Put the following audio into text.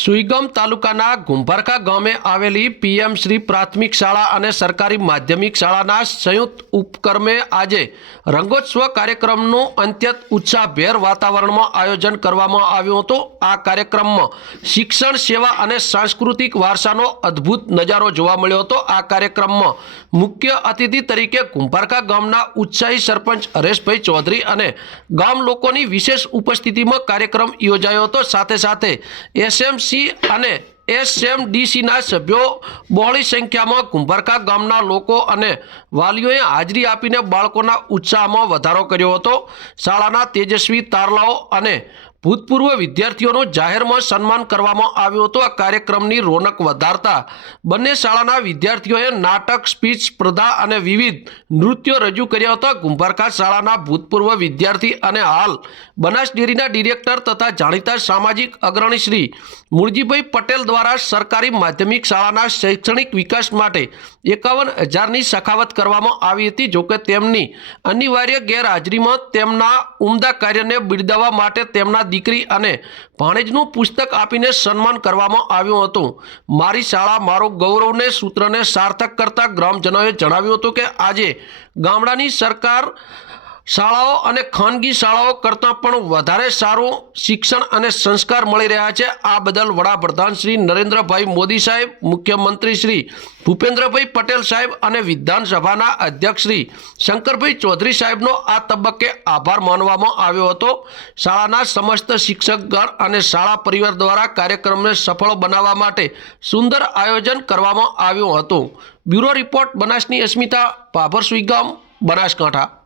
સુઈગામ તાલુકાના ગુંભારકા ગામે આવેલી પીએમ શ્રી પ્રાથમિક શાળા અને સરકારી માધ્યમિક શાળાના સંયુક્ત ઉપક્રમે આજે રંગોત્સવ કાર્યક્રમનું અત્યંત ઉત્સાહભેર વાતાવરણમાં આયોજન કરવામાં આવ્યું હતું। આ કાર્યક્રમમાં શિક્ષણ, સેવા અને સાંસ્કૃતિક વારસાનો અદ્ભુત નજારો જોવા મળ્યો હતો। આ કાર્યક્રમમાં મુખ્ય અતિથિ તરીકે ગુંભારકા ગામના ઉત્સાહી સરપંચ હરેશભાઈ ચૌધરી અને ગામ લોકોની વિશેષ ઉપસ્થિતિમાં કાર્યક્રમ યોજાયો હતો। સાથે સાથે એસએમસી અને એસએમડીસીના સભ્યો બહોળી સંખ્યામાં ગુંભારકા ગામના લોકો અને વાલીઓએ હાજરી આપીને બાળકોના ઉત્સાહમાં વધારો કર્યો હતો। શાળાના તેજસ્વી તારલાઓ અને ભૂતપૂર્વ વિદ્યાર્થીઓનું જાહેરમાં સન્માન કરવામાં આવ્યું હતું। આ કાર્યક્રમની રોનક વધારતા બંને શાળાના વિદ્યાર્થીઓએ નાટક, સ્પીચ સ્પર્ધા અને વિવિધ નૃત્યો રજૂ કર્યા હતા। ગુંભારકા શાળાના ભૂતપૂર્વ વિદ્યાર્થી અને હાલ બનાસ ડેરીના ડિરેક્ટર તથા જાણીતા સામાજિક અગ્રણી શ્રી મૂળજીભાઈ પટેલ દ્વારા સરકારી માધ્યમિક શાળાના શૈક્ષણિક વિકાસ માટે 51,000ની સખાવત કરવામાં આવી હતી। જોકે તેમની અનિવાર્ય ગેરહાજરીમાં તેમના ઉમદા કાર્યને બિરદાવવા માટે તેમના દીકરી અને ભાણેજનું પુસ્તક આપીને સન્માન કરવામાં આવ્યું હતું। મારી શાળા મારું ગૌરવને સૂત્રને સાર્થક કરતા ગ્રામજનોએ જણાવ્યું હતું કે આજે ગામડાની સરકાર શાળાઓ અને ખાનગી શાળાઓ કરતાં પણ વધારે સારું શિક્ષણ અને સંસ્કાર મળી રહ્યા છે। આ બદલ વડાપ્રધાન શ્રી નરેન્દ્રભાઈ મોદી સાહેબ, મુખ્યમંત્રી શ્રી ભૂપેન્દ્રભાઈ પટેલ સાહેબ અને વિધાનસભાના અધ્યક્ષ શ્રી શંકરભાઈ ચૌધરી સાહેબનો આ તબક્કે આભાર માનવામાં આવ્યો હતો। શાળાના સમસ્ત શિક્ષકગણ અને શાળા પરિવાર દ્વારા કાર્યક્રમને સફળ બનાવવા માટે સુંદર આયોજન કરવામાં આવ્યું હતું। બ્યુરો રિપોર્ટ બનાસની અસ્મિતા, ભાભર, સુઈગામ, બનાસકાંઠા।